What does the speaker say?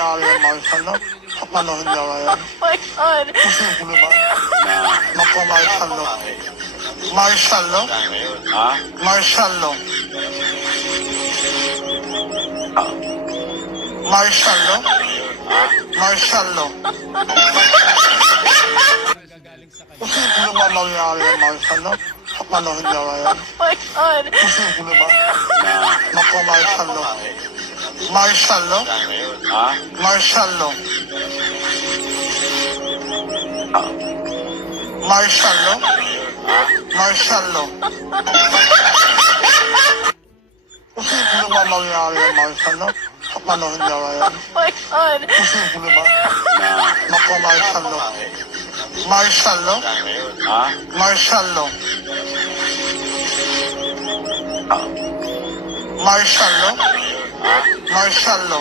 mangyari yung Marshall, no? Sa panahon niya ngayon. Oh my God. Posible ba? Naku, Marshall, no? Marshall, no? Ha? Marshall, no? Marshall, no? Marshall, no? Posible ba mangyari yung Marshall, no? Sa panahon niya ngayon. Oh my God. Posible ba? Naku, Marshall, no? Marshall, no? Ha? Marshall, no? Marshall, no? Marshall, no? Posible ba mangyari yung Marshall, no? Sa panahon niya ngayon. Oh my God. Posible ba? Naku, Marshall, no? Marshall, no? Ha? Marshall, no? Marshall, no? Marshall, no?